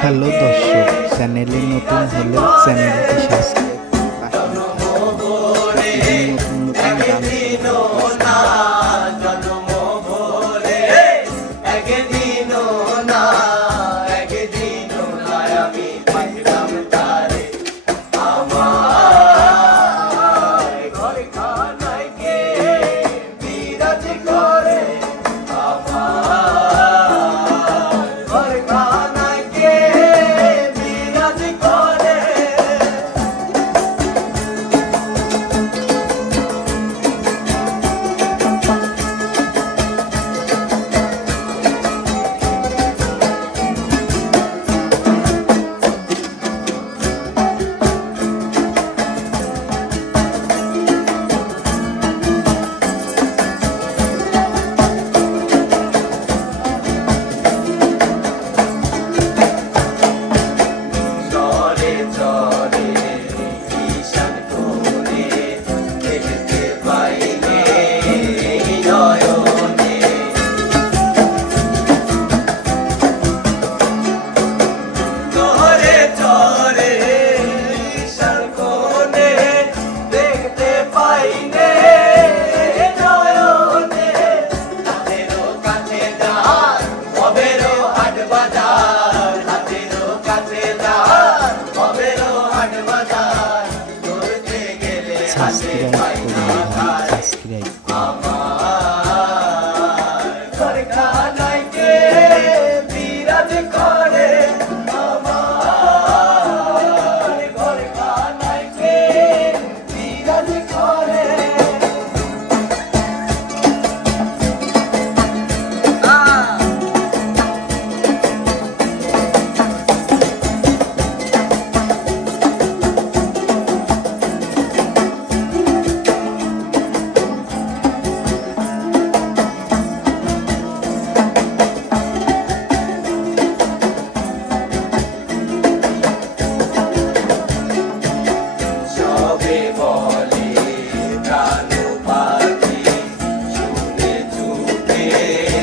Hello দর্শক চ্যানেলে নতুন হলে চ্যানেলটি সাবস্ক্রাইব Instagram Yeah.